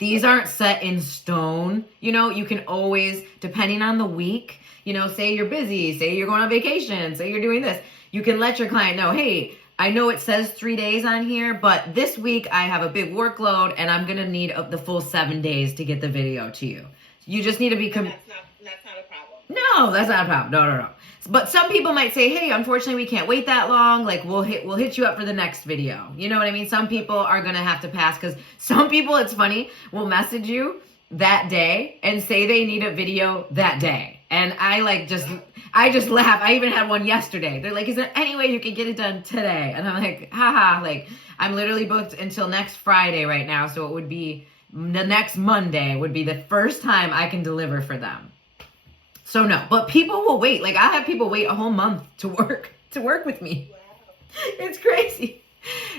these aren't set in stone. You know, you can always, depending on the week, you know, say you're busy, say you're going on vacation, say you're doing this, you can let your client know, hey, I know it says 3 days on here, but this week I have a big workload and I'm going to need the full 7 days to get the video to you. You just need to be... That's not a problem. No, that's not a problem. No. But some people might say, hey, unfortunately, we can't wait that long. Like, we'll hit you up for the next video. You know what I mean? Some people are going to have to pass because some people, it's funny, will message you that day and say they need a video that day. And I just laugh. I even had one yesterday. They're like, is there any way you can get it done today? And I'm like, haha, like, I'm literally booked until next Friday right now. So it would be the next Monday would be the first time I can deliver for them. So no, but people will wait. Like, I have people wait a whole month to work with me. Wow. It's crazy.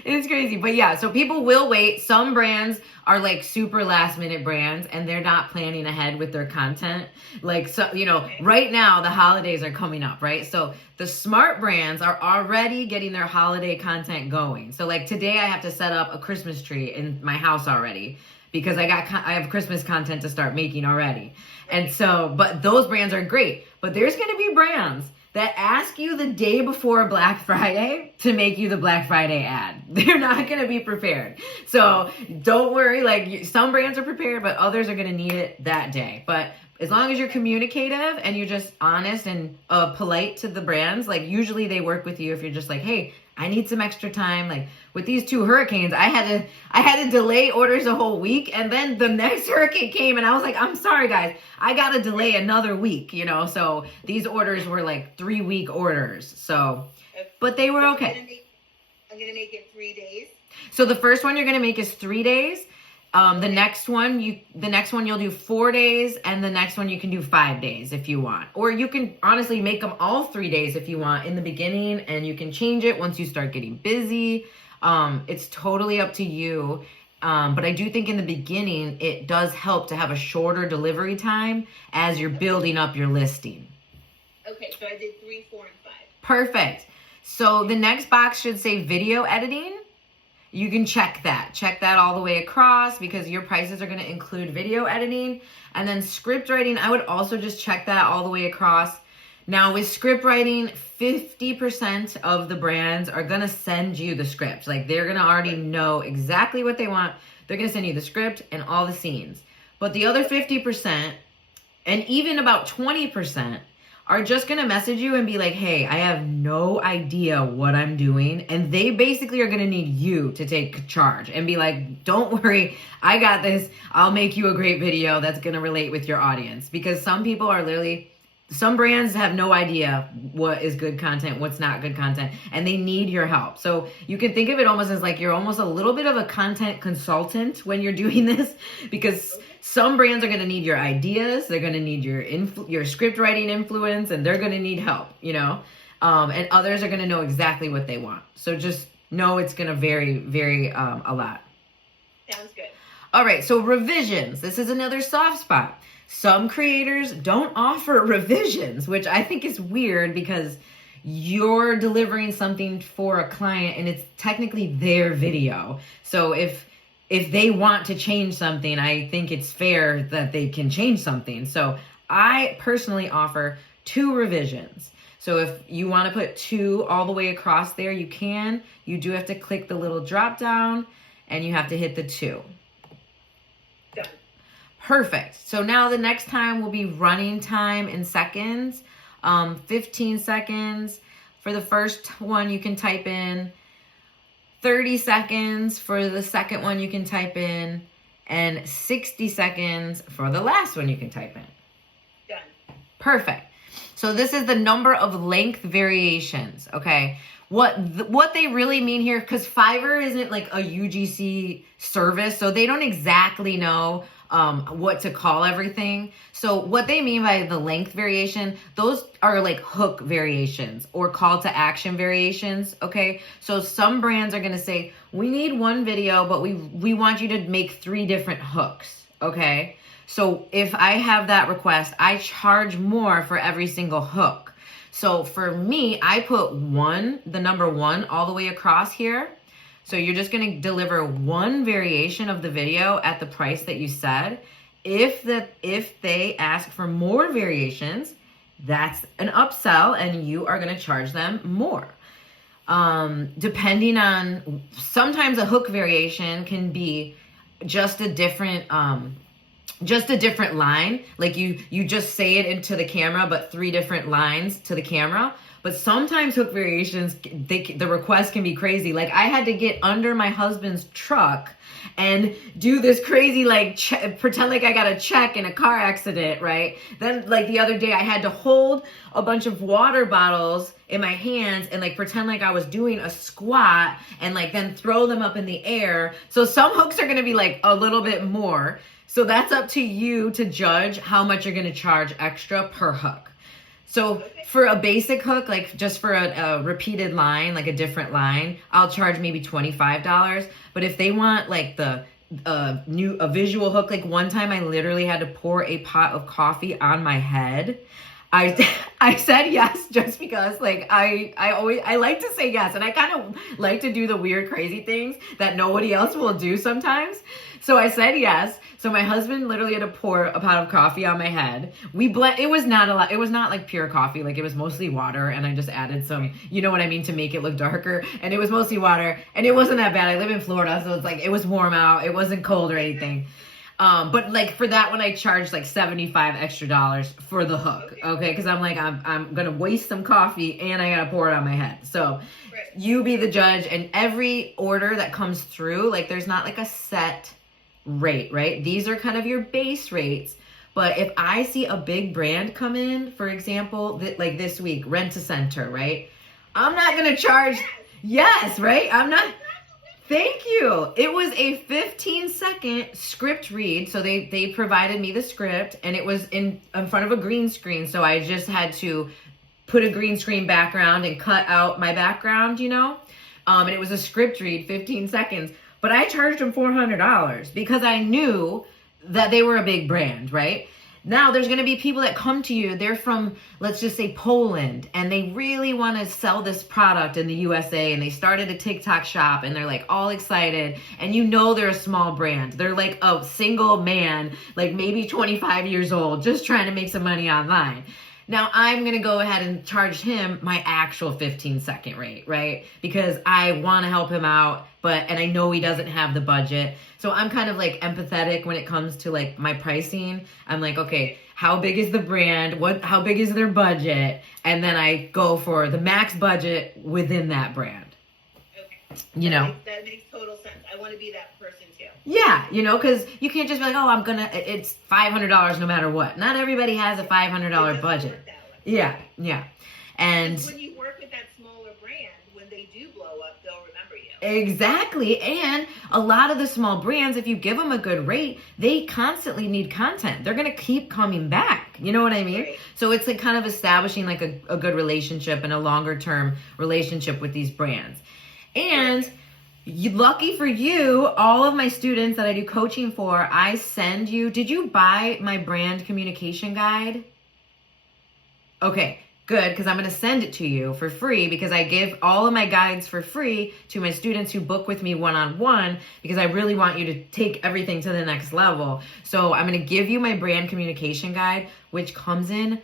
It's crazy. But yeah, so people will wait. Some brands are like super last minute brands and they're not planning ahead with their content. Like, so, you know, right now the holidays are coming up, right? So the smart brands are already getting their holiday content going. So like today I have to set up a Christmas tree in my house already because I have Christmas content to start making already. And so, but those brands are great, but there's going to be brands that ask you the day before Black Friday to make you the Black Friday ad. They're not going to be prepared. So don't worry, like some brands are prepared, but others are going to need it that day. But as long as you're communicative and you're just honest and polite to the brands, like usually they work with you if you're just like, hey, I need some extra time. Like with these 2 hurricanes, I had to delay orders a whole week. And then the next hurricane came and I was like, I'm sorry guys, I got to delay another week, you know? So these orders were like 3-week orders. So, but they were okay. I'm going to make it 3 days. So the first one you're going to make is 3 days. The next one you'll do 4 days, and the next one you can do 5 days if you want. Or you can honestly make them all 3 days if you want in the beginning, and you can change it once you start getting busy. It's totally up to you. But I do think in the beginning, it does help to have a shorter delivery time as you're building up your listing. Okay, so I did 3, 4, and 5. Perfect. So the next box should say video editing. You can check that all the way across because your prices are going to include video editing. And then script writing, I would also just check that all the way across. Now with script writing, 50% of the brands are going to send you the script. Like they're going to already know exactly what they want. They're going to send you the script and all the scenes. But the other 50% and even about 20% are just going to message you and be like, hey, I have no idea what I'm doing. And they basically are going to need you to take charge and be like, don't worry, I got this. I'll make you a great video that's going to relate with your audience. Because some people are literally, some brands have no idea what is good content, what's not good content, and they need your help. So you can think of it almost as like you're almost a little bit of a content consultant when you're doing this, because some brands are going to need your ideas. They're going to need your script writing influence, and they're going to need help, you know, and others are going to know exactly what they want. So just know it's going to vary a lot. Sounds good. All right. So revisions. This is another soft spot. Some creators don't offer revisions, which I think is weird because you're delivering something for a client and it's technically their video. So if they want to change something, I think it's fair that they can change something. So I personally offer 2 revisions. So if you want to put 2 all the way across there, you can. You do have to click the little drop down and you have to hit the 2. Done. Perfect. So now the next time will be running time in seconds, 15 seconds. For the first one, you can type in 30 seconds. For the second one, you can type in, and 60 seconds for the last one you can type in. Done. Perfect. So this is the number of length variations, okay? What they really mean here, because Fiverr isn't like a UGC service, so they don't exactly know what to call everything. So what they mean by the length variation, those are like hook variations or call to action variations, okay? So some brands are going to say, we need 1 video, but we want you to make 3 different hooks, okay? So if I have that request, I charge more for every single hook. So for me, I put the number 1 all the way across here. So you're just going to deliver one variation of the video at the price that you said. If they ask for more variations, that's an upsell and you are going to charge them more. Depending on, sometimes a hook variation can be just a different line. Like you just say it into the camera, but 3 different lines to the camera. But sometimes hook variations, the request can be crazy. Like I had to get under my husband's truck and do this crazy, like pretend like I got a check in a car accident, right? Then like the other day I had to hold a bunch of water bottles in my hands and like pretend like I was doing a squat and like then throw them up in the air. So some hooks are going to be like a little bit more. So that's up to you to judge how much you're going to charge extra per hook. So for a basic hook, like just for a repeated line, like a different line, I'll charge maybe $25. But if they want like a visual hook, like one time I literally had to pour a pot of coffee on my head. I said yes just because like I like to say yes, and I kind of like to do the weird crazy things that nobody else will do sometimes. So I said yes. So my husband literally had to pour a pot of coffee on my head. It was not a lot. It was not like pure coffee. Like it was mostly water, and I just added some, you know what I mean, to make it look darker. And it was mostly water, and it wasn't that bad. I live in Florida, so it's like it was warm out. It wasn't cold or anything. But like for that one, I charged like $75 extra for the hook. Okay, because I'm like I'm gonna waste some coffee, and I gotta pour it on my head. So you be the judge. And every order that comes through, like there's not like a set rate, right? These are kind of your base rates. But if I see a big brand come in, for example, like this week, Rent-A-Center, right? I'm not going to charge. Yes, right? I'm not. Thank you. It was a 15-second script read. So they provided me the script, and it was in front of a green screen. So I just had to put a green screen background and cut out my background, you know? And it was a script read, 15 seconds. But I charged them $400 because I knew that they were a big brand, right? Now there's going to be people that come to you. They're from, let's just say, Poland, and they really want to sell this product in the USA, and they started a TikTok shop, and they're like all excited, and you know they're a small brand. They're like a single man, like maybe 25 years old, just trying to make some money online. Now I'm going to go ahead and charge him my actual 15-second rate, right? Because I want to help him out, and I know he doesn't have the budget. So I'm kind of like empathetic when it comes to like my pricing. I'm like, okay, how big is the brand? How big is their budget? And then I go for the max budget within that brand. Okay. You know? That makes total sense. I want to be that person too. Yeah, you know, because you can't just be like, oh, it's $500 no matter what. Not everybody has a $500 budget. Yeah. And when you work with that smaller brand, when they do blow up, they'll remember you. Exactly. And a lot of the small brands, if you give them a good rate, they constantly need content. They're going to keep coming back. You know what I mean? Right. So it's like kind of establishing like a good relationship and a longer term relationship with these brands. And lucky for you, all of my students that I do coaching for, I send you, did you buy my brand communication guide? Okay, good, because I'm going to send it to you for free, because I give all of my guides for free to my students who book with me one-on-one, because I really want you to take everything to the next level. So I'm going to give you my brand communication guide, which comes in,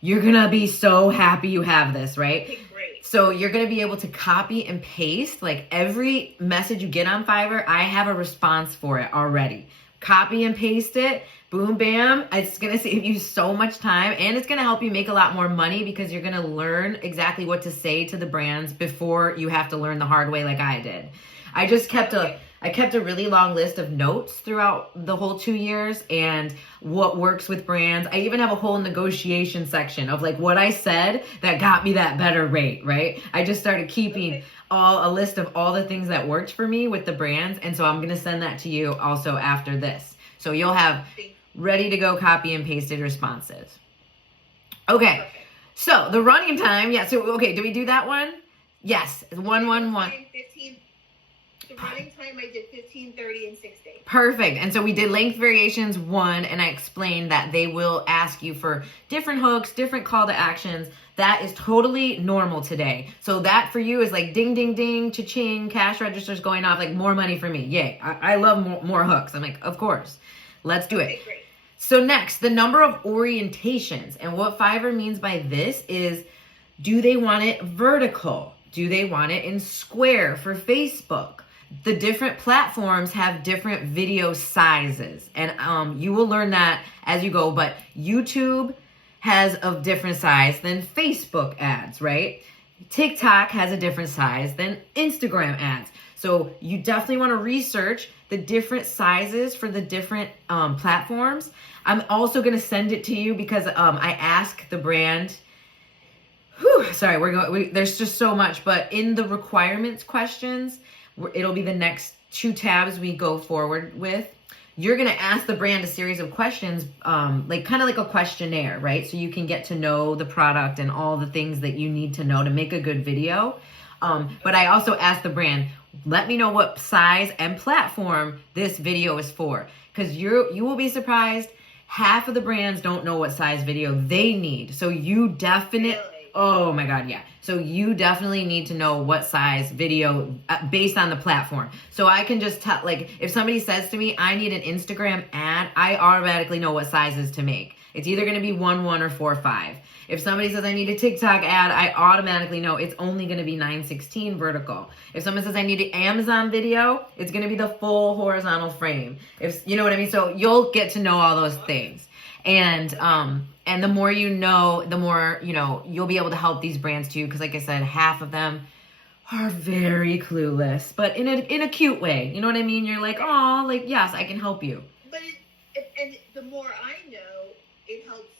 you're going to be so happy you have this, right? Okay, great. So you're going to be able to copy and paste, like every message you get on Fiverr, I have a response for it already. Copy and paste it. Boom, bam. It's going to save you so much time, and it's going to help you make a lot more money, because you're going to learn exactly what to say to the brands before you have to learn the hard way like I did. I kept a really long list of notes throughout the whole 2 years and what works with brands. I even have a whole negotiation section of like what I said that got me that better rate, right? I just started keeping a list of all the things that worked for me with the brands. And so I'm going to send that to you also after this. So you'll have ready to go copy and pasted responses. Okay. So the running time. Yeah. So, okay. Did we do that one? Yes. 111. The running time I did 15, 30, and 60. Perfect. And so we did length variations 1, and I explained that they will ask you for different hooks, different call to actions. That is totally normal today. So that for you is like ding, ding, ding, cha-ching, cash registers going off, like more money for me. Yay. I love more hooks. I'm like, of course, let's do it. Okay, great. So next, the number of orientations. And what Fiverr means by this is, do they want it vertical? Do they want it in square for Facebook? The different platforms have different video sizes. And you will learn that as you go. But YouTube has a different size than Facebook ads, right? TikTok has a different size than Instagram ads. So you definitely want to research the different sizes for the different platforms. I'm also going to send it to you because I asked the brand. There's just so much, but in the requirements questions, it'll be the next 2 tabs we go forward with. You're going to ask the brand a series of questions, like kind of like a questionnaire, right? So you can get to know the product and all the things that you need to know to make a good video. But I also asked the brand, let me know what size and platform this video is for, because you will be surprised. Half of the brands don't know what size video they need. So you definitely, oh my God, yeah. So you definitely need to know what size video based on the platform. So I can just tell, like, if somebody says to me, I need an Instagram ad, I automatically know what sizes to make. It's either going to be 1:1 or 4:5. If somebody says I need a TikTok ad, I automatically know it's only going to be 9:16 vertical. If someone says I need an Amazon video, it's going to be the full horizontal frame. If you know what I mean? So you'll get to know all those things. And the more you know, the more, you'll be able to help these brands too. Because like I said, half of them are very clueless, but in a cute way. You know what I mean? You're like, oh, like, yes, I can help you. But and the more I know, it helps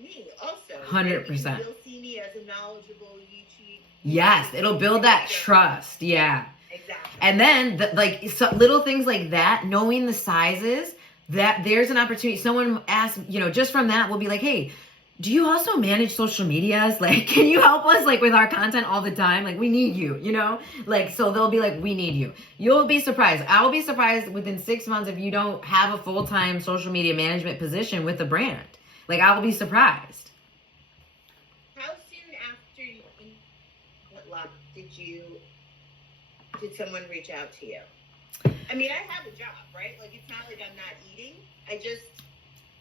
me also. 100%. You'll see me as a knowledgeable YouTube. Yes, it'll build that trust. Yeah. Exactly. And then little things like that, knowing the sizes, that there's an opportunity. Someone asked, just from that, we'll be like, hey, do you also manage social medias? Like, can you help us like with our content all the time? Like, we need you, like, so they'll be like, we need you. You'll be surprised. I'll be surprised within 6 months if you don't have a full-time social media management position with a brand. Like, I will be surprised. How soon after you did someone reach out to you? I mean, I have a job, right? Like, it's not like I'm not eating.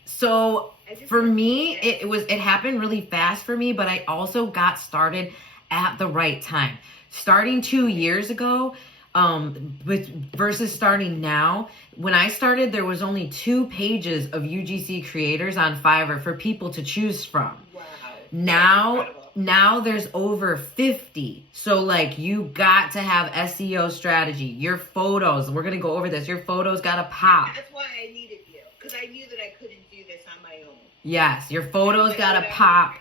So for me, it happened really fast for me, but I also got started at the right time. Starting 2 years ago, versus starting now. When I started, there was only 2 pages of UGC creators on Fiverr for people to choose from. Wow. Now there's over 50. So like, you got to have SEO strategy. Your photos, we're going to go over this. Your photos got to pop. That's why I needed you, because I knew that I couldn't do this on my own. Yes, your photos got to pop.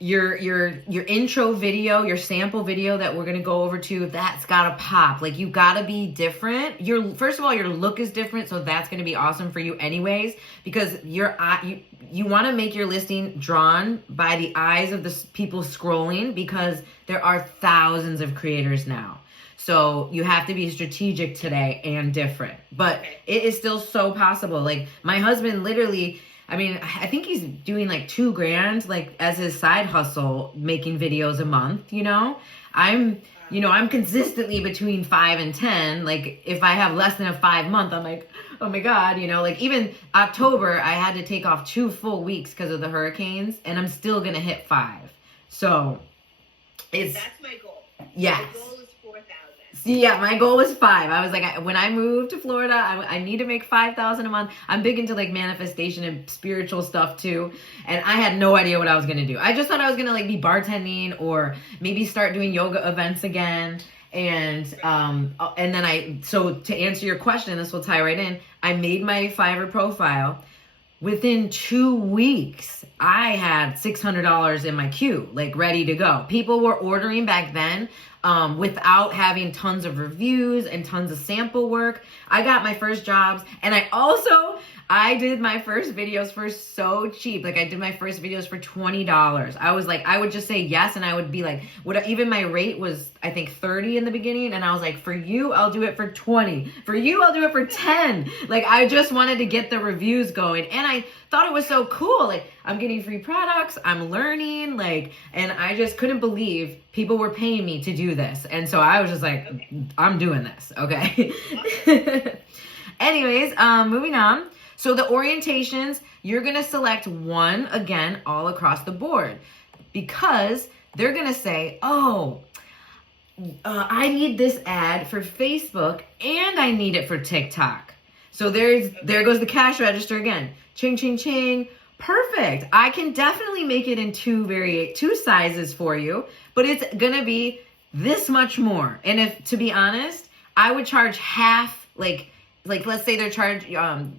Your intro video, your sample video that we're going to go over to, that's got to pop. Like, you got to be different. First of all, your look is different, so that's going to be awesome for you anyways, because you want to make your listing drawn by the eyes of the people scrolling, because there are thousands of creators now. So you have to be strategic today and different. But it is still so possible. Like, my husband literally, I think he's doing like $2,000 like as his side hustle, making videos a month, I'm consistently between 5 and 10. Like, if I have less than a 5 month, I'm like, oh my God, like even October, I had to take off 2 full weeks because of the hurricanes, and I'm still going to hit 5. So that's my goal. Yes. My goal is 4,000. Yeah, my goal was 5. I was like, when I moved to Florida, I need to make 5,000 a month. I'm big into like manifestation and spiritual stuff too. And I had no idea what I was going to do. I just thought I was going to like be bartending or maybe start doing yoga events again. And then so to answer your question, this will tie right in. I made my Fiverr profile. Within 2 weeks, I had $600 in my queue, like ready to go. People were ordering back then without having tons of reviews and tons of sample work. I got my first jobs, and I did my first videos for so cheap. Like, I did my first videos for $20. I was like, I would just say yes, and I would be like, even my rate was, I think, 30 in the beginning, and I was like, for you, I'll do it for 20. For you, I'll do it for 10. Like, I just wanted to get the reviews going, and I thought it was so cool. Like, I'm getting free products. I'm learning, like, and I just couldn't believe people were paying me to do this. And so I was just like, I'm doing this. Okay. Anyways, moving on. So the orientations, you're going to select one again, all across the board, because they're going to say, oh, I need this ad for Facebook and I need it for TikTok. So there goes the cash register again. Ching, ching, ching. Perfect. I can definitely make it in two sizes for you, but it's going to be this much more. And if, to be honest, I would charge half, like let's say they're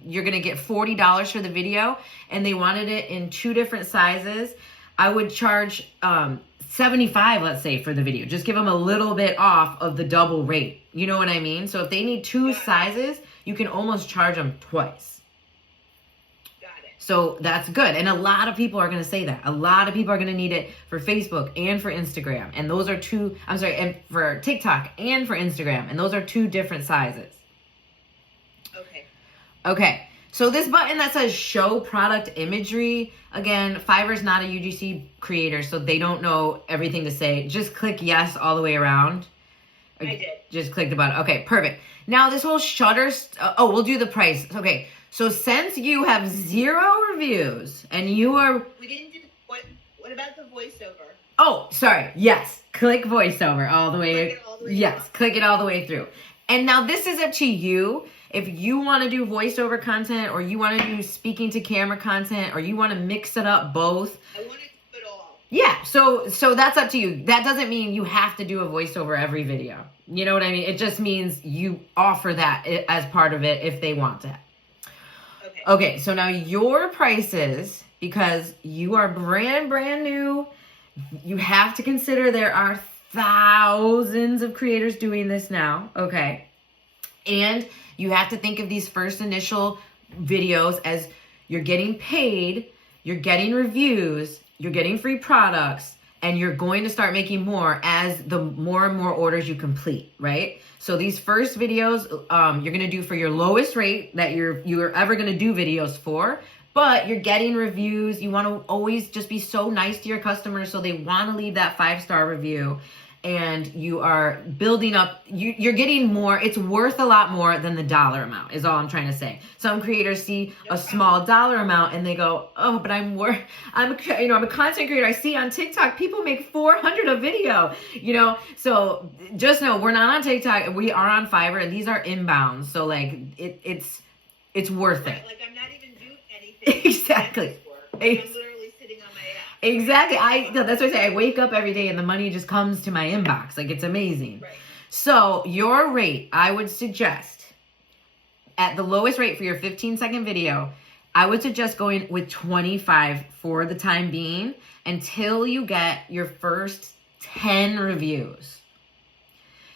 you're going to get $40 for the video and they wanted it in 2 different sizes. I would charge, 75, let's say, for the video. Just give them a little bit off of the double rate. You know what I mean? So if they need 2 sizes, you can almost charge them twice. Got it. So that's good. And a lot of people are going to say that. A lot of people are going to need it for Facebook and for Instagram. And those are and for TikTok and for Instagram. And those are 2 different sizes. Okay. So this button that says show product imagery, again, Fiverr's not a UGC creator, so they don't know everything to say. Just click yes all the way around. I did. Just click the button. Okay, perfect. Now this whole shutter, we'll do the price. Okay, so since you have 0 reviews and you are... We didn't do, what about the voiceover? Oh, sorry. Yes, click voiceover all the way. Yes, click it all the way through. And now this is up to you. If you want to do voiceover content or you want to do speaking to camera content or you want to mix it up both. I want to do it all. Yeah, so that's up to you. That doesn't mean you have to do a voiceover every video. You know what I mean? It just means you offer that as part of it if they want that. Okay, so now your prices, because you are brand new, you have to consider there are thousands of creators doing this now, okay? And you have to think of these first initial videos as you're getting paid, you're getting reviews, you're getting free products, and you're going to start making more as the more and more orders you complete, right? So these first videos, you're going to do for your lowest rate that you're ever going to do videos for, but you're getting reviews. You want to always just be so nice to your customers so they want to leave that 5-star review. And you are building up, you're getting more. It's worth a lot more than the dollar amount is all I'm trying to say. Some creators see a small dollar amount and they go, oh, but I'm a content creator. I see on TikTok, people make $400 a video, so just know we're not on TikTok. We are on Fiverr and these are inbounds. So like it's worth it. Like I'm not even doing anything. Exactly. I'm literally sitting on my ass. Exactly. That's what I say. I wake up every day and the money just comes to my inbox. Like it's amazing. Right. So your rate, I would suggest at the lowest rate for your 15-second video, I would suggest going with 25 for the time being until you get your first 10 reviews.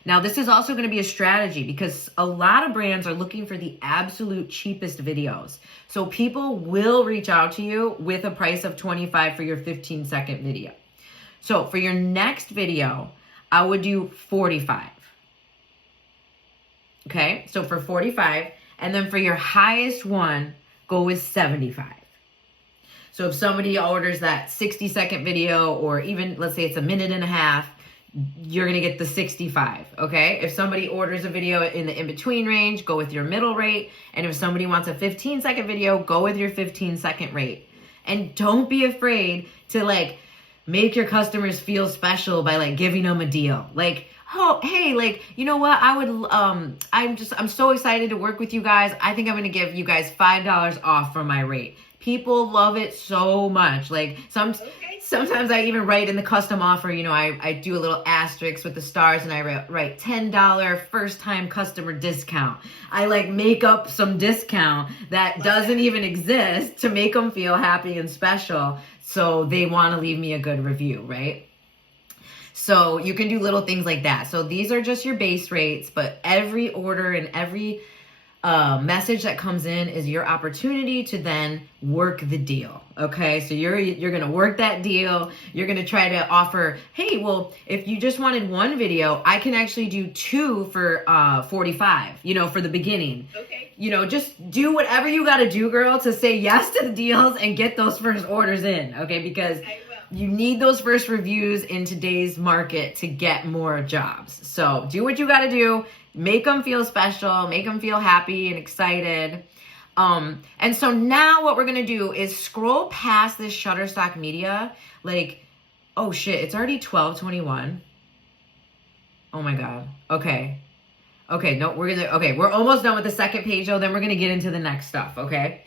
Now, this is also going to be a strategy because a lot of brands are looking for the absolute cheapest videos. So people will reach out to you with a price of 25 for your 15-second video. So for your next video, I would do 45. Okay, so for 45, and then for your highest one, go with 75. So if somebody orders that 60-second video, or even let's say it's a minute and a half, you're going to get the 65, okay? If somebody orders a video in the in-between range, go with your middle rate. And if somebody wants a 15-second video, go with your 15-second rate. And don't be afraid to, like, make your customers feel special by, like, giving them a deal. Like, oh, hey, like, you know what? I'm so excited to work with you guys. I think I'm going to give you guys $5 off from my rate. People love it so much. Like, sometimes I even write in the custom offer, I do a little asterisk with the stars and I write $10 first time customer discount. I like make up some discount that doesn't even exist to make them feel happy and special. So they want to leave me a good review, right? So you can do little things like that. So these are just your base rates, but every order and every message that comes in is your opportunity to then work the deal. Okay, so you're gonna work that deal. You're gonna try to offer, hey, well, if you just wanted one video, I can actually do 2 for $45, for the beginning. Okay. Just do whatever you gotta do, girl, to say yes to the deals and get those first orders in, okay? Because you need those first reviews in today's market to get more jobs. So do what you gotta do. Make them feel special, make them feel happy and excited. And so now what we're gonna do is scroll past this Shutterstock Media. Like, oh shit, it's already 12:21. Oh my God. Okay, no, we're almost done with the second page though, then we're gonna get into the next stuff, okay?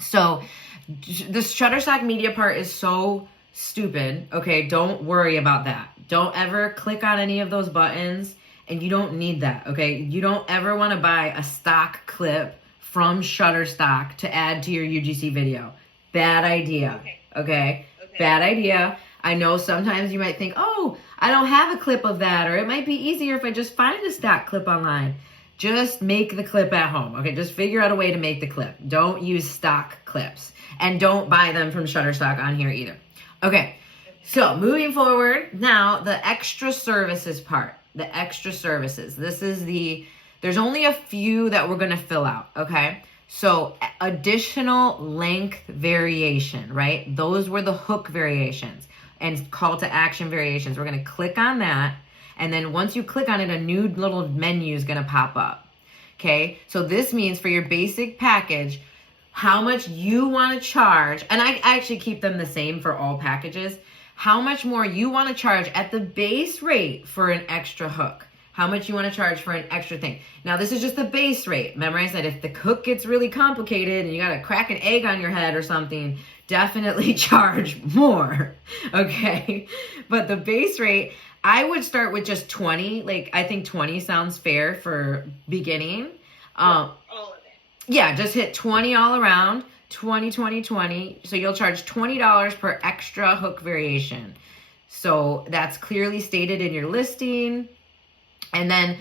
So the Shutterstock Media part is so stupid, okay? Don't worry about that. Don't ever click on any of those buttons. And you don't need that, okay? You don't ever want to buy a stock clip from Shutterstock to add to your UGC video. Bad idea, okay? Bad idea. I know sometimes you might think, oh, I don't have a clip of that, or it might be easier if I just find a stock clip online. Just make the clip at home, okay? Just figure out a way to make the clip. Don't use stock clips. And don't buy them from Shutterstock on here either. Okay, so moving forward, now the extra services part. The extra services. There's only a few that we're going to fill out, okay? So additional length variation, right? Those were the hook variations and call to action variations. We're going to click on that. And then once you click on it, a new little menu is going to pop up, okay? So this means for your basic package, how much you want to charge, and I actually keep them the same for all packages, how much more you want to charge at the base rate for an extra hook. How much you want to charge for an extra thing. Now, this is just the base rate. Remember I said if the hook gets really complicated and you got to crack an egg on your head or something, definitely charge more, okay? But the base rate, I would start with just 20. Like, I think 20 sounds fair for beginning. All of it. Yeah, just hit 20 all around. 20, 20, 20. So you'll charge $20 per extra hook variation. So that's clearly stated in your listing. And then,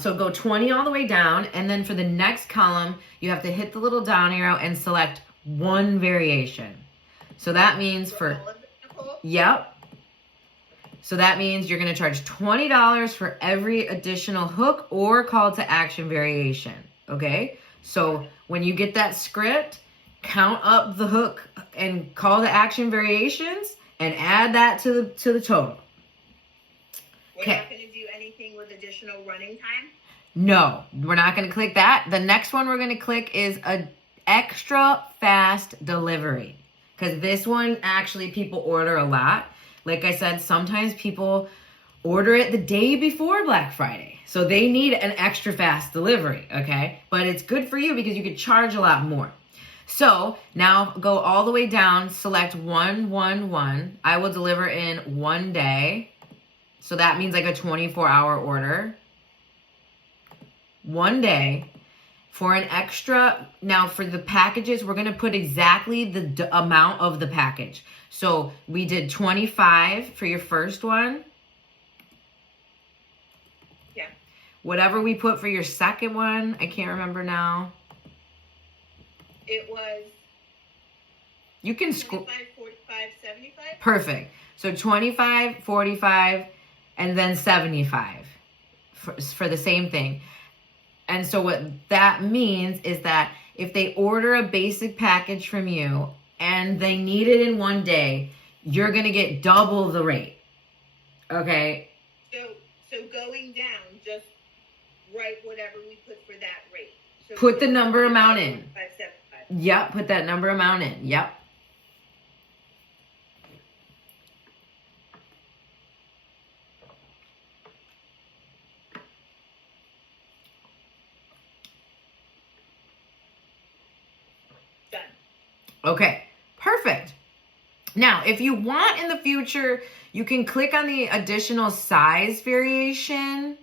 so go 20 all the way down. And then for the next column, you have to hit the little down arrow and select one variation. So that means yep. So that means you're going to charge $20 for every additional hook or call to action variation. Okay. So when you get that script, count up the hook and call to action variations and add that to the total. We're not going to do anything with additional running time? No, we're not going to click that. The next one we're going to click is a extra fast delivery, because this one actually people order a lot. Like I said, sometimes people order it the day before Black Friday. So they need an extra fast delivery, okay? But it's good for you because you could charge a lot more. So now go all the way down, select 111. I will deliver in 1 day. So that means like a 24-hour order. 1 day. For an extra, now for the packages, we're going to put exactly the amount of the package. So we did 25 for your first one. Yeah. Whatever we put for your second one, I can't remember now. It was you can 25, 45, 75. Perfect. So 25, 45, and then 75 for the same thing. And so what that means is that if they order a basic package from you and they need it in 1 day, you're going to get double the rate. Okay? So going down, just write whatever we put for that rate. So put the number amount in. 575. Yep, put that number amount in. Yep. Done. Okay, perfect. Now, if you want in the future, you can click on the additional size variation.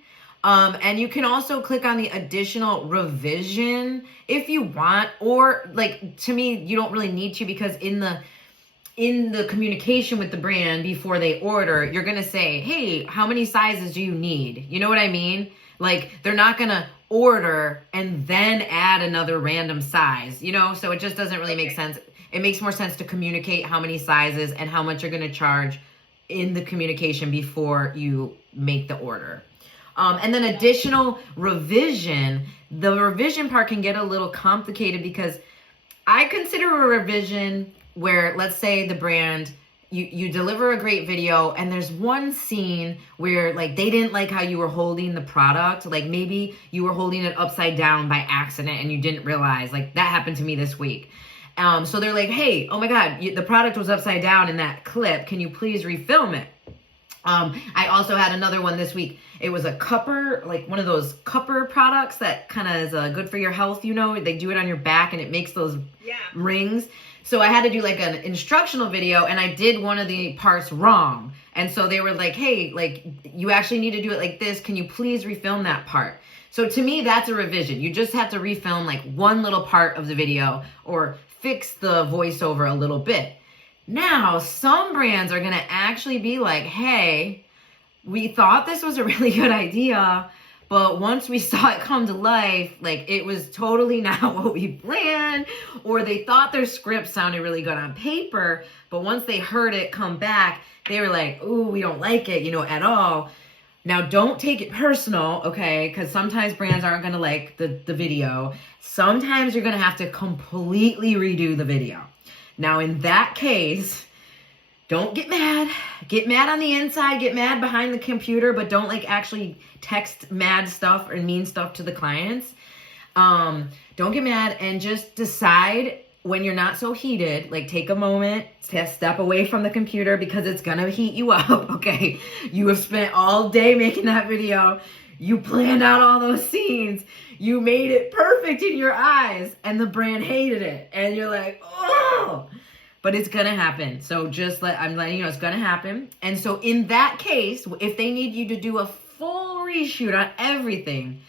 And you can also click on the additional revision if you want, or like, to me, you don't really need to, because in the communication with the brand before they order, you're going to say, hey, how many sizes do you need? You know what I mean? Like, they're not going to order and then add another random size, you know? So it just doesn't really make sense. It makes more sense to communicate how many sizes and how much you're going to charge in the communication before you make the order. And then additional revision, the revision part can get a little complicated because I consider a revision where, let's say the brand, you deliver a great video and there's one scene where like they didn't like how you were holding the product. Like maybe you were holding it upside down by accident and you didn't realize. Like that happened to me this week. So they're like, hey, oh my God, the product was upside down in that clip. Can you please refilm it? I also had another one this week. It was a cupper, like one of those cupper products that kind of is good for your health. You know, they do it on your back and it makes those rings. So I had to do like an instructional video and I did one of the parts wrong. And so they were like, hey, like you actually need to do it like this. Can you please refilm that part? So to me, that's a revision. You just have to refilm like one little part of the video or fix the voiceover a little bit. Now, some brands are going to actually be like, hey, we thought this was a really good idea, but once we saw it come to life, like it was totally not what we planned, or they thought their script sounded really good on paper, but once they heard it come back, they were like, ooh, we don't like it, you know, at all. Now, don't take it personal, okay? Because sometimes brands aren't going to like the video. Sometimes you're going to have to completely redo the video. Now, in that case, don't get mad. Get mad on the inside. Get mad behind the computer, but don't like actually text mad stuff or mean stuff to the clients. Don't get mad and just decide when you're not so heated, like take a moment to step away from the computer because it's going to heat you up, okay? You have spent all day making that video. You planned out all those scenes. You made it perfect in your eyes and the brand hated it. And you're like, oh, but it's going to happen. So I'm letting you know it's going to happen. And so in that case, if they need you to do a full reshoot on everything,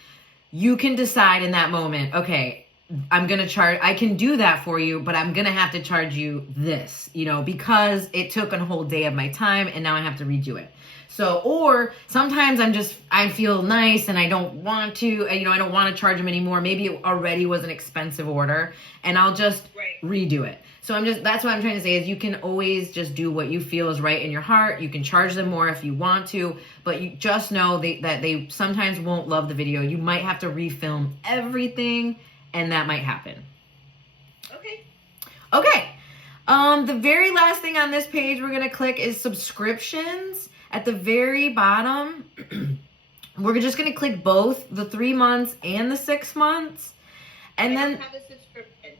you can decide in that moment, okay, I can do that for you, but I'm going to have to charge you this, you know, because it took a whole day of my time and now I have to redo it. So, or sometimes I feel nice and I don't want to, you know, I don't want to charge them anymore. Maybe it already was an expensive order and I'll just redo it. So that's what I'm trying to say is you can always just do what you feel is right in your heart. You can charge them more if you want to, but you just know that they sometimes won't love the video. You might have to refilm everything and that might happen. Okay. The very last thing on this page we're going to click is subscriptions. At the very bottom, we're just going to click both the 3 months and the 6 months. And then have a subscription.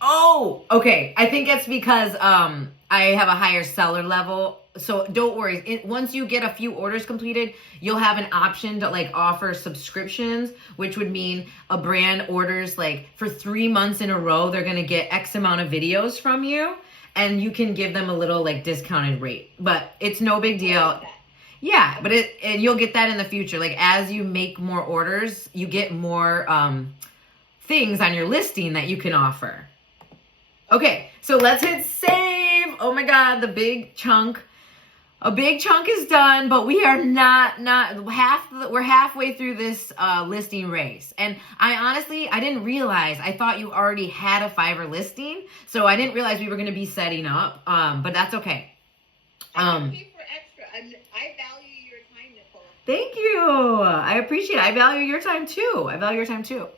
Oh, okay. I think it's because I have a higher seller level. So don't worry. Once you get a few orders completed, you'll have an option to like offer subscriptions, which would mean a brand orders like for 3 months in a row, they're going to get X amount of videos from you. And you can give them a little like discounted rate, but it's no big deal. Yeah, but and you'll get that in the future. Like as you make more orders, you get more things on your listing that you can offer. Okay, so let's hit save. Oh my God, a big chunk is done, but we are we're halfway through this listing race. And I didn't realize, I thought you already had a Fiverr listing. So I didn't realize we were going to be setting up, but that's okay. I pay for extra. I value your time, Nicole. Thank you. I appreciate it. I value your time too.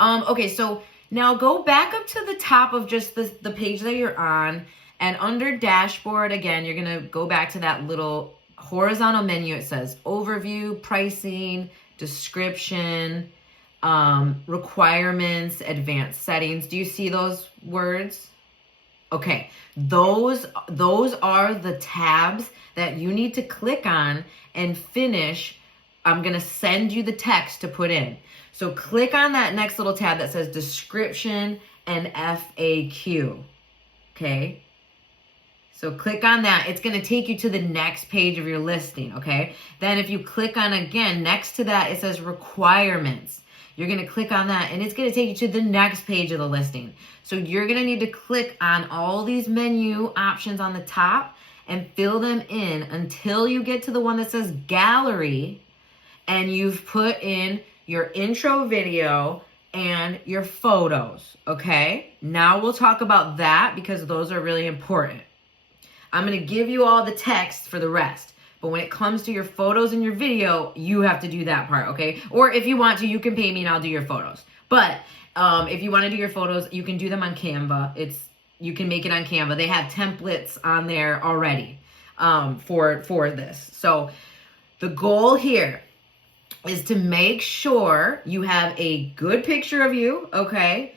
Okay, so now go back up to the top of just the page that you're on. And under dashboard, again, you're going to go back to that little horizontal menu. It says overview, pricing, description, requirements, advanced settings. Do you see those words? Okay, those are the tabs that you need to click on and finish. I'm going to send you the text to put in. So click on that next little tab that says description and FAQ. Okay. So click on that. It's going to take you to the next page of your listing, okay? Then if you click on again, next to that, it says requirements. You're going to click on that and it's going to take you to the next page of the listing. So you're going to need to click on all these menu options on the top and fill them in until you get to the one that says gallery and you've put in your intro video, and your photos, okay? Now we'll talk about that because those are really important. I'm gonna give you all the text for the rest. But when it comes to your photos and your video, you have to do that part, okay? Or if you want to, you can pay me and I'll do your photos. But if you want to do your photos, you can do them on Canva. You can make it on Canva. They have templates on there already for this. So the goal here is to make sure you have a good picture of you, okay?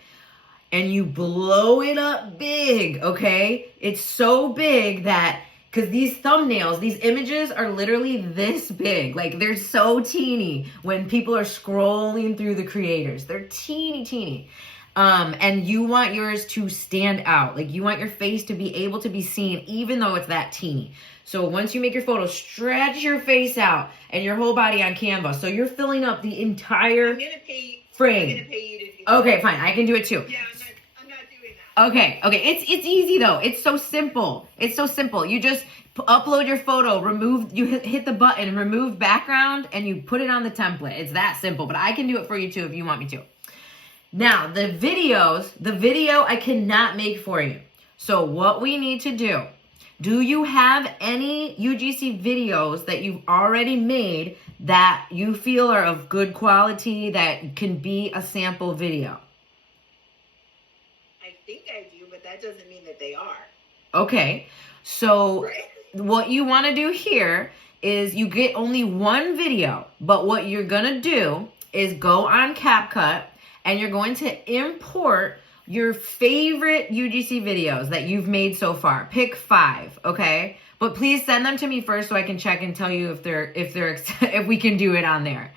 And you blow it up big, okay? It's so big that, because these thumbnails, these images are literally this big. Like, they're so teeny when people are scrolling through the creators. They're teeny, teeny. And you want yours to stand out. Like, you want your face to be able to be seen even though it's that teeny. So once you make your photo, stretch your face out and your whole body on Canva. So you're filling up the entire frame. I'm gonna pay you to do Okay, fine. I can do it too. Yeah, I'm not doing that. Okay. It's easy though. It's so simple. You just upload your photo, you hit the button, remove background, and you put it on the template. It's that simple, but I can do it for you too if you want me to. Now, the video I cannot make for you. So what we need to do you have any UGC videos that you've already made that you feel are of good quality that can be a sample video? I think I do, but that doesn't mean that they are. Okay, so Right. What you want to do here is you get only one video, but what you're going to do is go on CapCut and you're going to import your favorite UGC videos that you've made so far. Pick 5, okay? But please send them to me first so I can check and tell you if we can do it on there.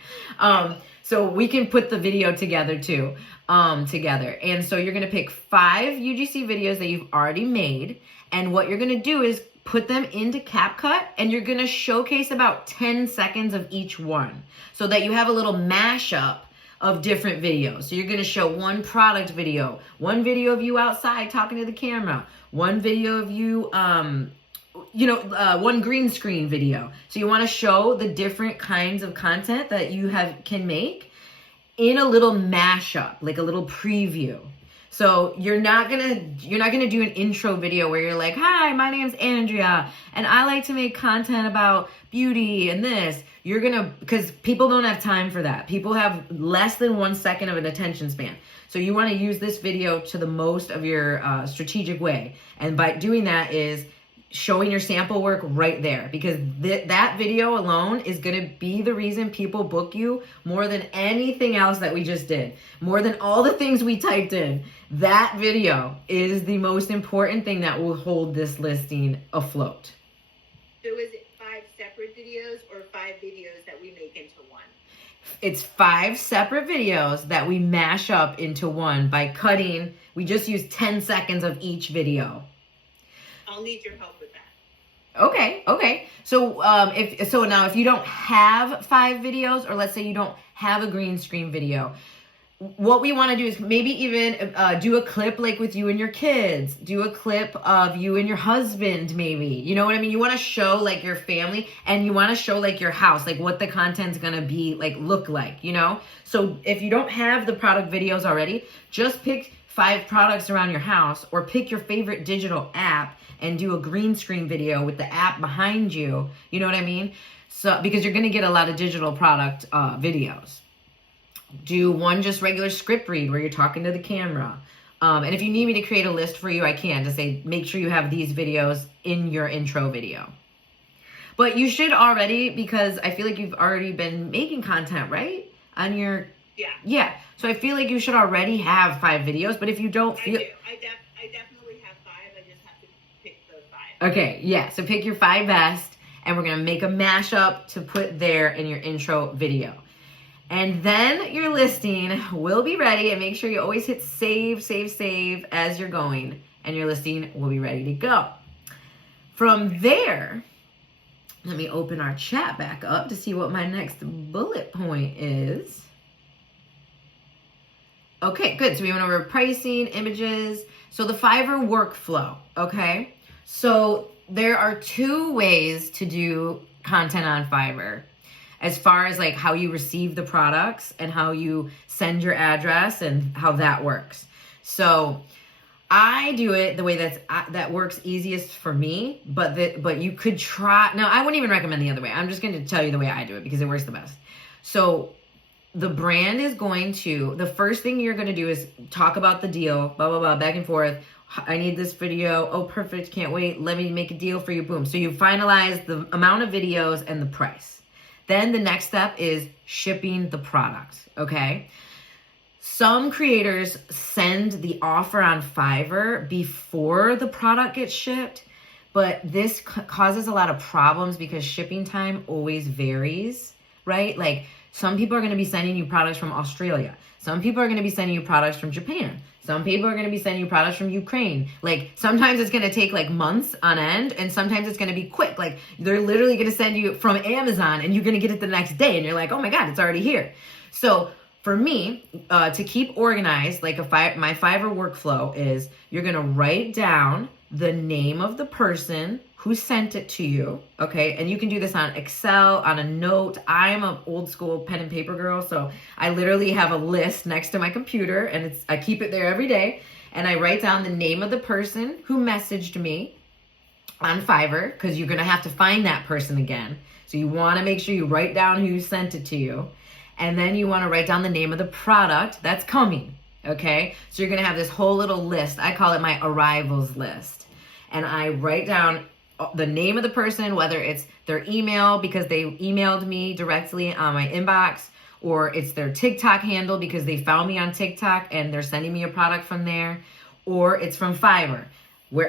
So we can put the video together too, And so you're gonna pick 5 UGC videos that you've already made, and what you're gonna do is put them into CapCut, and you're gonna showcase about 10 seconds of each one so that you have a little mashup of different videos. So you're going to show one product video, one video of you outside talking to the camera, one video of you, one green screen video. So you want to show the different kinds of content that you can make in a little mashup, like a little preview. So you're not gonna do an intro video where you're like, hi, my name's Andrea, and I like to make content about beauty and this. Because people don't have time for that. People have less than 1 second of an attention span. So you want to use this video to the most of your strategic way. And by doing that is showing your sample work right there, because that video alone is going to be the reason people book you more than anything else that we just did. More than all the things we typed in. That video is the most important thing that will hold this listing afloat. So is it 5 separate videos or 5 videos that we make into one? It's 5 separate videos that we mash up into one by cutting. We just use 10 seconds of each video. I'll need your help with that. Okay. So now if you don't have 5 videos, or let's say you don't have a green screen video, what we want to do is maybe even do a clip like with you and your kids, do a clip of you and your husband, maybe, you know what I mean? You want to show like your family, and you want to show like your house, like what the content's going to be like, look like, you know? So if you don't have the product videos already, just pick 5 products around your house, or pick your favorite digital app and do a green screen video with the app behind you. You know what I mean? So, because you're going to get a lot of digital product videos. Do one just regular script read where you're talking to the camera. And if you need me to create a list for you, I can, to say, make sure you have these videos in your intro video. But you should already, because I feel like you've already been making content, right? On your... Yeah. So I feel like you should already have 5 videos, but if you don't feel... I definitely have 5. I just have to pick the 5. Okay, yeah. So pick your 5 best, and we're going to make a mashup to put there in your intro video. And then your listing will be ready, and make sure you always hit save as you're going, and your listing will be ready to go. From there, let me open our chat back up to see what my next bullet point is. Okay, good. So we went over pricing, images. So the Fiverr workflow, okay? So there are 2 ways to do content on Fiverr. as far as like how you receive the products and how you send your address and how that works. So I do it the way that works easiest for me, but you could try. Now, I wouldn't even recommend the other way. I'm just going to tell you the way I do it because it works the best. So the brand is going to, the first thing you're going to do is talk about the deal, blah, blah, blah, back and forth. I need this video. Oh, perfect. Can't wait. Let me make a deal for you. Boom. So you finalize the amount of videos and the price. Then the next step is shipping the product. Okay. Some creators send the offer on Fiverr before the product gets shipped, but this causes a lot of problems because shipping time always varies, right? Like some people are going to be sending you products from Australia. Some people are going to be sending you products from Japan. Some people are going to be sending you products from Ukraine. Like sometimes it's going to take like months on end, and sometimes it's going to be quick. Like they're literally going to send you from Amazon and you're going to get it the next day and you're like, oh my God, it's already here. So for me, to keep organized, like my Fiverr workflow is you're going to write down the name of the person who sent it to you, okay? And you can do this on Excel, on a note. I'm an old school pen and paper girl, so I literally have a list next to my computer, and I keep it there every day, and I write down the name of the person who messaged me on Fiverr, because you're going to have to find that person again. So you want to make sure you write down who sent it to you. And then you want to write down the name of the product that's coming, okay? So you're going to have this whole little list. I call it my arrivals list. And I write down the name of the person, whether it's their email because they emailed me directly on my inbox, or it's their TikTok handle because they found me on TikTok and they're sending me a product from there, or it's from Fiverr.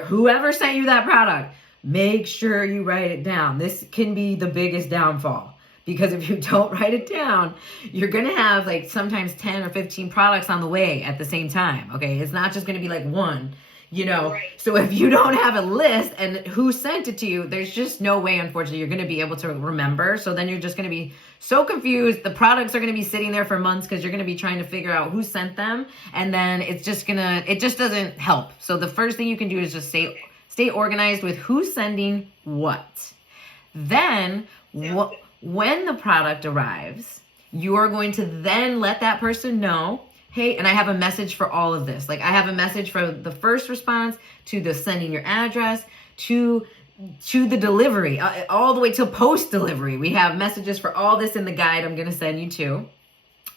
Whoever sent you that product, make sure you write it down. This can be the biggest downfall. Because if you don't write it down, you're going to have like sometimes 10 or 15 products on the way at the same time. Okay. It's not just going to be like one, you know. Right. So if you don't have a list and who sent it to you, there's just no way, unfortunately, you're going to be able to remember. So then you're just going to be so confused. The products are going to be sitting there for months because you're going to be trying to figure out who sent them. And then it just doesn't help. So the first thing you can do is just stay organized with who's sending what. Then when the product arrives, you are going to then let that person know, hey, and I have a message for all of this. Like I have a message for the first response, to the sending your address, to the delivery, all the way to post delivery. We have messages for all this in the guide I'm going to send you to.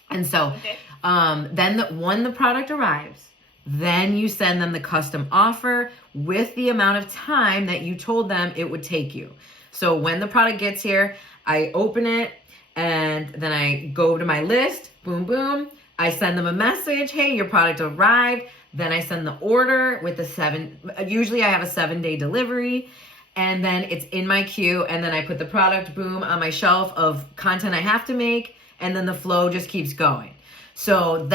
And so then when the product arrives, then you send them the custom offer with the amount of time that you told them it would take you. So when the product gets here, I open it and then I go to my list, boom, boom. I send them a message, hey, your product arrived. Then I send the order with usually I have a 7-day delivery, and then it's in my queue. And then I put the product, boom, on my shelf of content I have to make. And then the flow just keeps going. So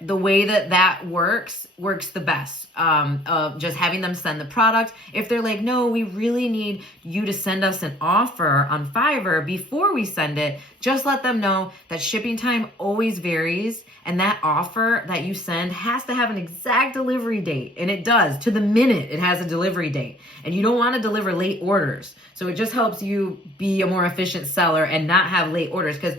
the way that works the best. Of just having them send the product. If they're like, no, we really need you to send us an offer on Fiverr before we send it, just let them know that shipping time always varies. And that offer that you send has to have an exact delivery date. And it does. To the minute, it has a delivery date. And you don't want to deliver late orders. So it just helps you be a more efficient seller and not have late orders. Because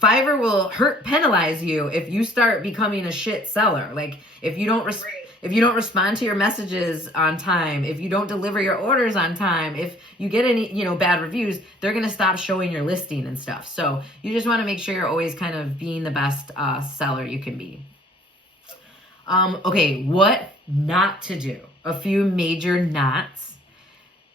Fiverr will penalize you if you start becoming a shit seller. Like if you don't respond to your messages on time, if you don't deliver your orders on time, if you get any, bad reviews, they're going to stop showing your listing and stuff. So you just want to make sure you're always kind of being the best seller you can be. Okay, what not to do? A few major nots.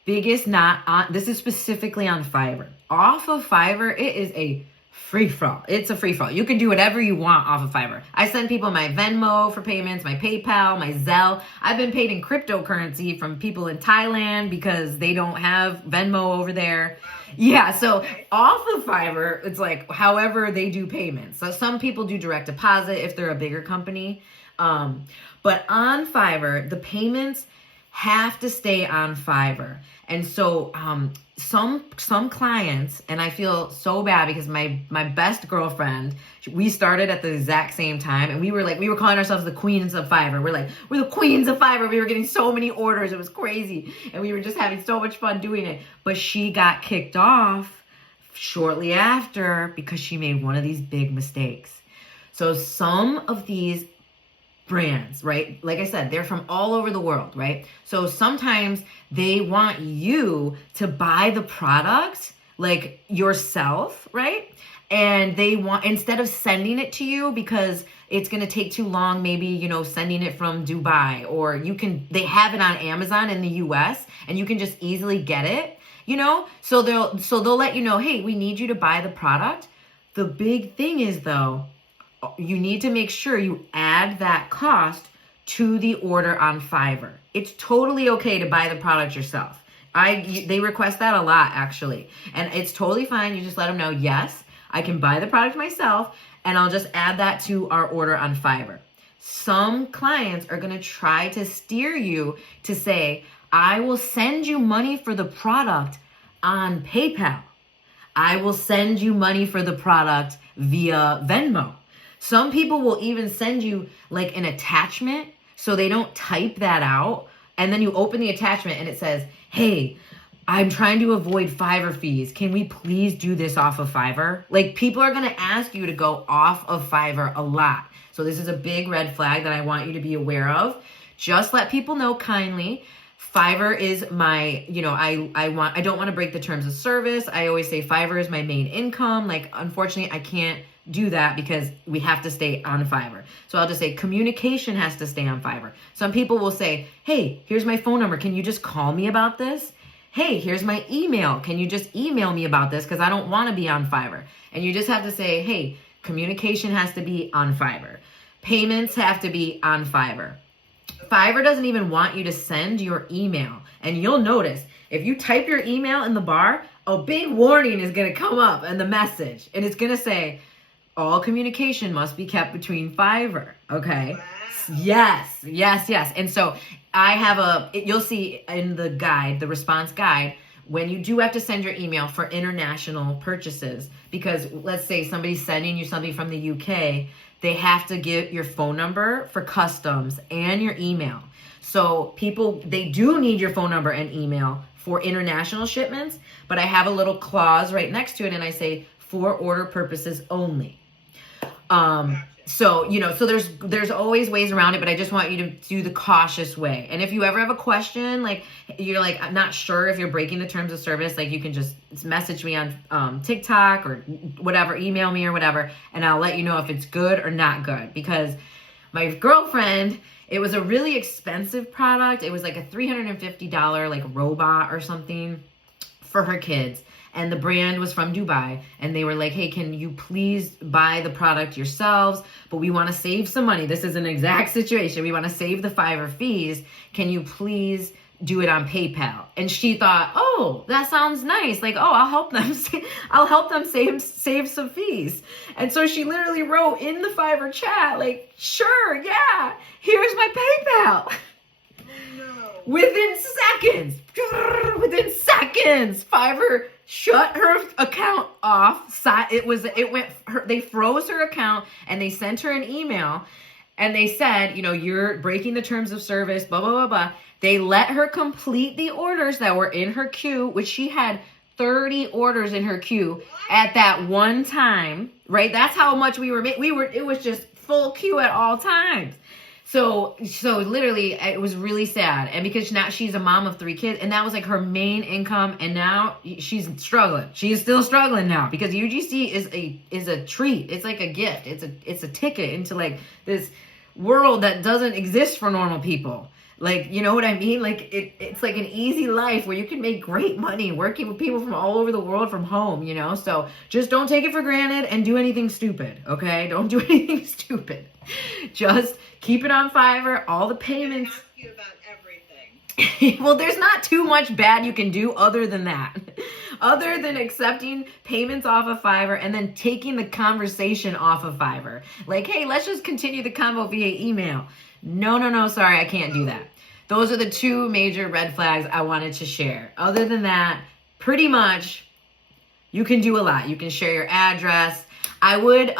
Biggest not, this is specifically on Fiverr. Off of Fiverr, it is a free for all. It's a free for all. You can do whatever you want off of Fiverr. I send people my Venmo for payments, my PayPal, my Zelle. I've been paid in cryptocurrency from people in Thailand because they don't have Venmo over there. Yeah, so off of Fiverr, it's like however they do payments. So some people do direct deposit if they're a bigger company. But on Fiverr, the payments have to stay on Fiverr. And so some clients, and I feel so bad because my best girlfriend, we started at the exact same time, and we were calling ourselves the queens of Fiverr. We're the queens of Fiverr. We were getting so many orders. It was crazy. And we were just having so much fun doing it. But she got kicked off shortly after, because she made one of these big mistakes. So some of these brands, right? Like I said, they're from all over the world, right? So sometimes they want you to buy the product like yourself, right? And they want, instead of sending it to you because it's going to take too long, maybe, you know, sending it from Dubai, or they have it on Amazon in the US and you can just easily get it, you know? So they'll let you know, hey, we need you to buy the product. The big thing is though, you need to make sure you add that cost to the order on Fiverr. It's totally okay to buy the product yourself. They request that a lot actually. And it's totally fine. You just let them know, yes, I can buy the product myself and I'll just add that to our order on Fiverr. Some clients are going to try to steer you to say, I will send you money for the product on PayPal. I will send you money for the product via Venmo. Some people will even send you like an attachment so they don't type that out. And then you open the attachment and it says, hey, I'm trying to avoid Fiverr fees. Can we please do this off of Fiverr? Like, people are going to ask you to go off of Fiverr a lot. So this is a big red flag that I want you to be aware of. Just let people know kindly. Fiverr is my, you know, I don't want to break the terms of service. I always say Fiverr is my main income. Like, unfortunately, I can't do that because we have to stay on Fiverr. So I'll just say communication has to stay on Fiverr. Some people will say, hey, here's my phone number. Can you just call me about this? Hey, here's my email. Can you just email me about this? Because I don't want to be on Fiverr. And you just have to say, hey, communication has to be on Fiverr. Payments have to be on Fiverr. Fiverr doesn't even want you to send your email. And you'll notice, if you type your email in the bar, a big warning is going to come up in the message. And it's going to say, all communication must be kept between Fiverr. Okay? Wow. Yes. And so I have you'll see in the guide, the response guide, when you do have to send your email for international purchases, because let's say somebody's sending you something from the UK, they have to give your phone number for customs and your email. So they do need your phone number and email for international shipments, but I have a little clause right next to it and I say for order purposes only. So, you know, so there's always ways around it, but I just want you to do the cautious way. And if you ever have a question, like you're like, I'm not sure if you're breaking the terms of service, like you can just message me on TikTok or whatever, email me or whatever, and I'll let you know if it's good or not good. Because my girlfriend, it was a really expensive product. It was like a $350 like robot or something for her kids. And the brand was from Dubai. And they were like, hey, can you please buy the product yourselves? But we want to save some money. This is an exact situation. We want to save the Fiverr fees. Can you please do it on PayPal? And she thought, oh, that sounds nice. Like, oh, I'll help them save some fees. And so she literally wrote in the Fiverr chat, like, sure, yeah, here's my PayPal. No. Within seconds, Fiverr shut her account off. They froze her account and they sent her an email and they said, you know, you're breaking the terms of service, blah, blah, blah, blah. They let her complete the orders that were in her queue, which she had 30 orders in her queue at that one time, right? That's how much it was just full queue at all times. So literally it was really sad. And because now she's a mom of 3 kids and that was like her main income. And now she's struggling. She's still struggling now because UGC is a treat. It's like a gift. It's a ticket into like this world that doesn't exist for normal people. Like, you know what I mean? Like it's like an easy life where you can make great money working with people from all over the world from home, you know? So just don't take it for granted and do anything stupid. Okay. Don't do anything stupid. Just keep it on Fiverr, all the payments. I ask you about everything. Well, there's not too much bad you can do other than that. Other than accepting payments off of Fiverr and then taking the conversation off of Fiverr. Like, hey, let's just continue the convo via email. No, sorry, I can't do that. Those are the 2 major red flags I wanted to share. Other than that, pretty much you can do a lot. You can share your address. I would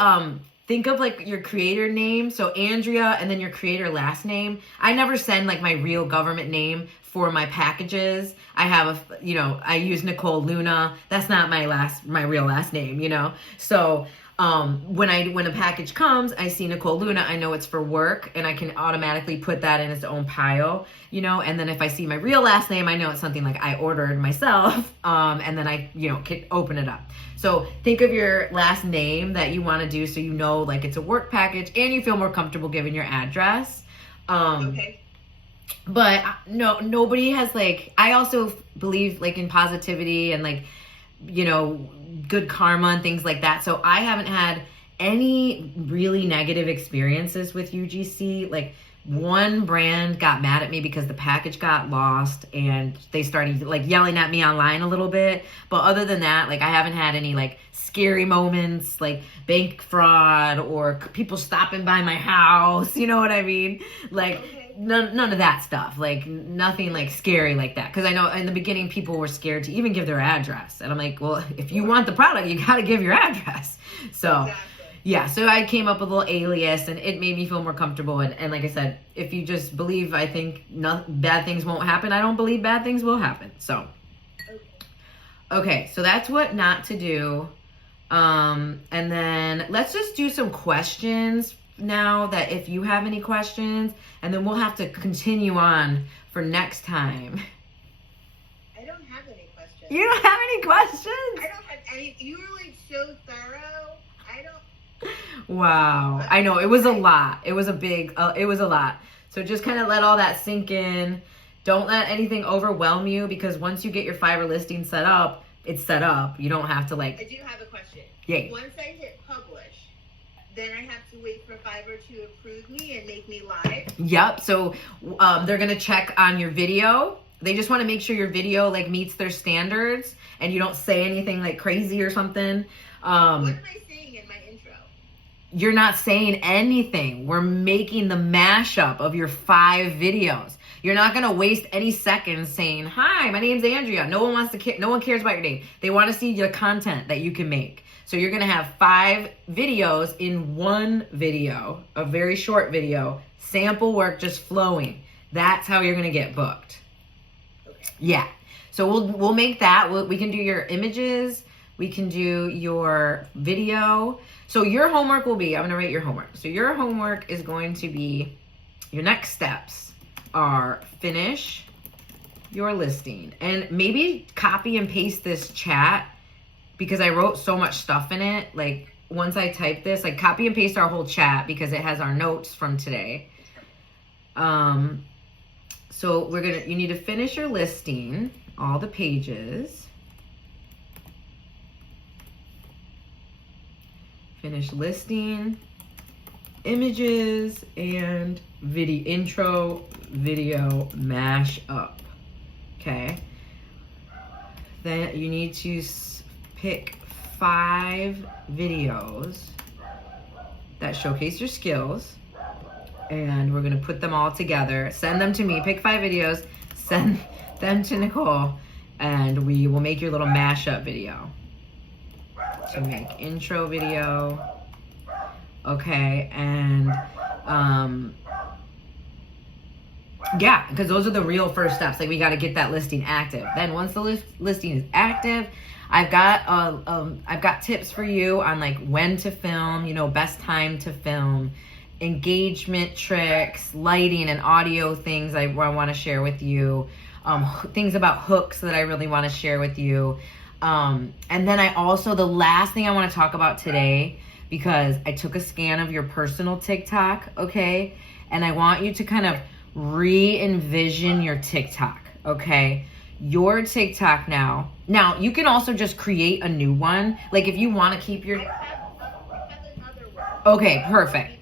think of like your creator name. So Andrea and then your creator last name. I never send like my real government name for my packages. I have I use Nicole Luna. That's not my real last name, So when a package comes, I see Nicole Luna, I know it's for work, and I can automatically put that in its own pile, and then if I see my real last name, I know it's something like I ordered myself, and then I, can open it up. So think of your last name that you want to do, so like it's a work package and you feel more comfortable giving your address. Okay. But no, nobody has I also believe in positivity and good karma and things like that. So I haven't had any really negative experiences with UGC. One brand got mad at me because the package got lost and they started yelling at me online a little bit. But other than that, I haven't had any scary moments, bank fraud or people stopping by my house. You know what I mean? None of that stuff. Nothing scary like that. Because I know in the beginning people were scared to even give their address. And I'm like, well, if you want the product, you got to give your address. So Exactly. yeah, so I came up with a little alias and it made me feel more comfortable. And like I said, if you just believe, I think bad things won't happen. I don't believe bad things will happen. So, okay, so that's what not to do. And then let's just do some questions now, that if you have any questions, and then we'll have to continue on for next time. I don't have any questions. You don't have any questions? I don't have any. You were so thorough. I don't. Wow. I know, it was a lot. It was a lot. So just kind of let all that sink in. Don't let anything overwhelm you, because once you get your Fiverr listing set up, it's set up. You don't have to I do have a question. Yay. Once I hit publish, then I have to wait for Fiverr to approve me and make me live? Yep. So they're going to check on your video. They just want to make sure your video meets their standards and you don't say anything crazy or something. What am I saying in my intro? You're not saying anything. We're making the mashup of your 5 videos. You're not going to waste any seconds saying, "Hi, my name's Andrea." No one cares about your name. They want to see the content that you can make. So you're going to have 5 videos in one video, a very short video, sample work just flowing. That's how you're going to get booked. Okay. Yeah. So we'll make that. We can do your images. We can do your video. So your homework will be, I'm going to rate your homework. So your homework is going to be, your next steps are finish your listing. And maybe copy and paste this chat, because I wrote so much stuff in it. Once I type this, copy and paste our whole chat, because it has our notes from today. So you need to finish your listing, all the pages. Finish listing, images, and intro video mash up. Okay. Then you need to pick 5 videos that showcase your skills, and we're going to put them all together. Send them to me. Pick 5 videos, send them to Nicole, and we will make your little mashup video. So make intro video. Okay, and yeah, because those are the real first steps. We got to get that listing active. Then once the listing is active, I've got tips for you on when to film, best time to film, engagement tricks, lighting and audio things I want to share with you, things about hooks that I really want to share with you. And then the last thing I want to talk about today, because I took a scan of your personal TikTok, okay? And I want you to kind of re-envision your TikTok, okay? Your TikTok now, you can also just create a new one. If you want to keep your... I have another one. Okay, perfect.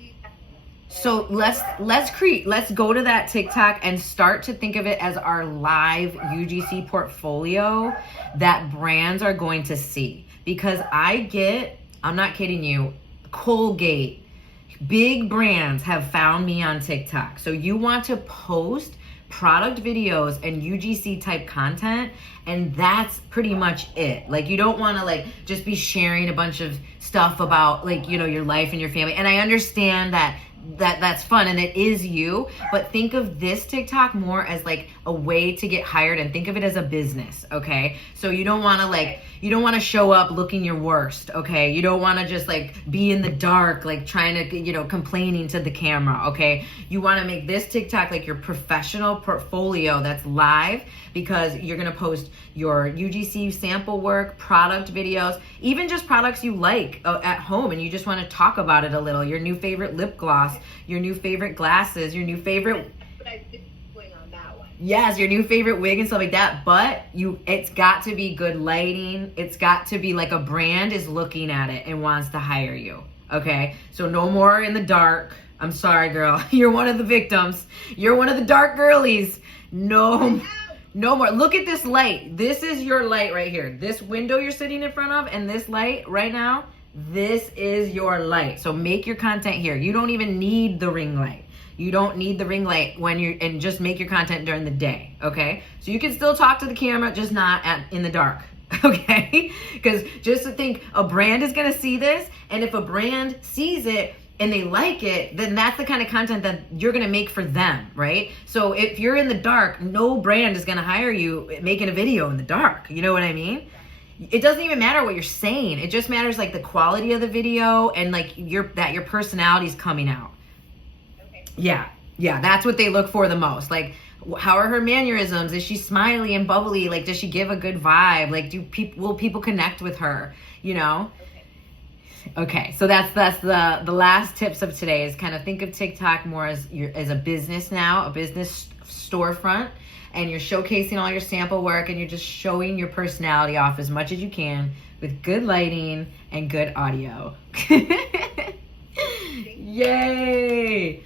So let's go to that TikTok and start to think of it as our live UGC portfolio that brands are going to see. Because I'm not kidding you, Colgate, big brands have found me on TikTok. So you want to post product videos and UGC type content, and that's pretty much it. Like, you don't want to like just be sharing a bunch of stuff about like, you know, your life and your family. And I understand that's fun and it is you, but think of this TikTok more as like a way to get hired, and think of it as a business, okay? So you don't want to show up looking your worst, okay? You don't want to just like be in the dark, like trying to, you know, complaining to the camera, okay? You want to make this TikTok like your professional portfolio that's live, because you're going to post your UGC sample work, product videos, even just products you like at home and you just want to talk about it a little. Your new favorite lip gloss, your new favorite glasses, your new favorite... But I've been going on that one. Yes, your new favorite wig and stuff like that. But it's got to be good lighting. It's got to be like a brand is looking at it and wants to hire you. Okay? So no more in the dark. I'm sorry, girl. You're one of the victims. You're one of the dark girlies. No more. Look at this light. This is your light right here. This window you're sitting in front of and this light right now, this is your light. So make your content here. You don't even need the ring light. You don't need the ring light and just make your content during the day, okay? So you can still talk to the camera, just not in the dark, okay? Because just to think, a brand is gonna see this, and if a brand sees it and they like it, then that's the kind of content that you're gonna make for them, right? So if you're in the dark, no brand is gonna hire you making a video in the dark. You know what I mean? It doesn't even matter what you're saying. It just matters like the quality of the video and like your personality is coming out. Okay. Yeah, that's what they look for the most. Like, how are her mannerisms? Is she smiley and bubbly? Like, does she give a good vibe? Like, will people connect with her? You know? Okay, so that's the last tips of today, is kind of think of TikTok more as a business now, a business storefront, and you're showcasing all your sample work and you're just showing your personality off as much as you can with good lighting and good audio. Yay!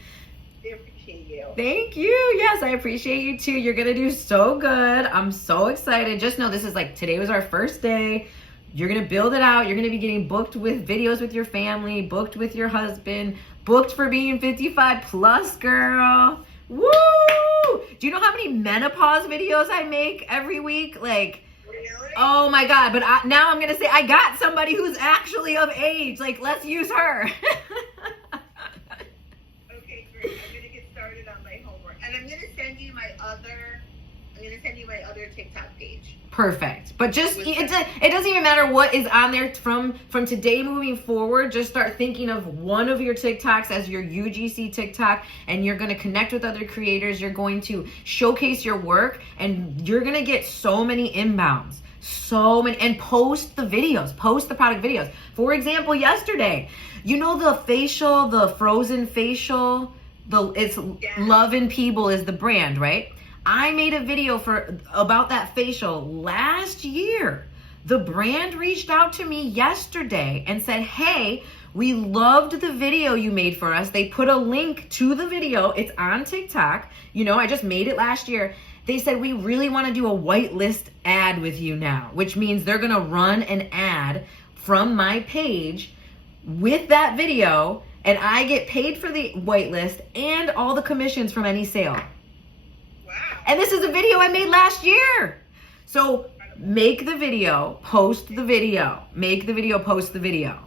I appreciate you. Thank you. Yes, I appreciate you too. You're gonna do so good. I'm so excited. Just know this is like, today was our first day. You're gonna build it out. You're gonna be getting booked with videos with your family, booked with your husband, booked for being 55 plus, girl. Woo! Do you know how many menopause videos I make every week? Like, Really? oh my God. But now I'm gonna say, I got somebody who's actually of age. Like, let's use her. Okay, great. I'm gonna get started on my homework, and I'm gonna send you my other TikTok page. Perfect. But just, it doesn't even matter what is on there from today moving forward. Just start thinking of one of your TikToks as your UGC TikTok, and you're going to connect with other creators. You're going to showcase your work, and you're going to get so many inbounds. So many. And post the videos. Post the product videos. For example, yesterday, you know the facial, the frozen facial, Love and People is the brand, right? I made a video about that facial last year. The brand reached out to me yesterday and said, hey, we loved the video you made for us. They put a link to the video. It's on TikTok. You know, I just made it last year. They said, we really want to do a whitelist ad with you now, which means they're going to run an ad from my page with that video, and I get paid for the whitelist and all the commissions from any sale. And this is a video I made last year. So make the video, post the video, make the video, post the video.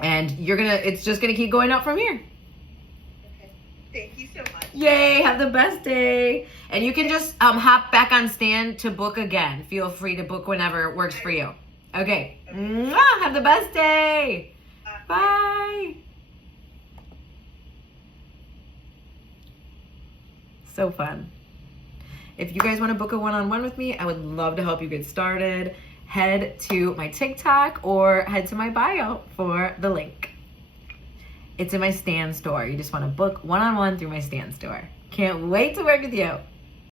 And it's just gonna keep going up from here. Okay. Thank you so much. Yay, have the best day. And you can just hop back on Stan to book again. Feel free to book whenever it works for you. Okay. Mwah, have the best day. Bye. So fun. If you guys want to book a one-on-one with me, I would love to help you get started. Head to my TikTok or head to my bio for the link. It's in my Stan store. You just want to book one-on-one through my Stan store. Can't wait to work with you.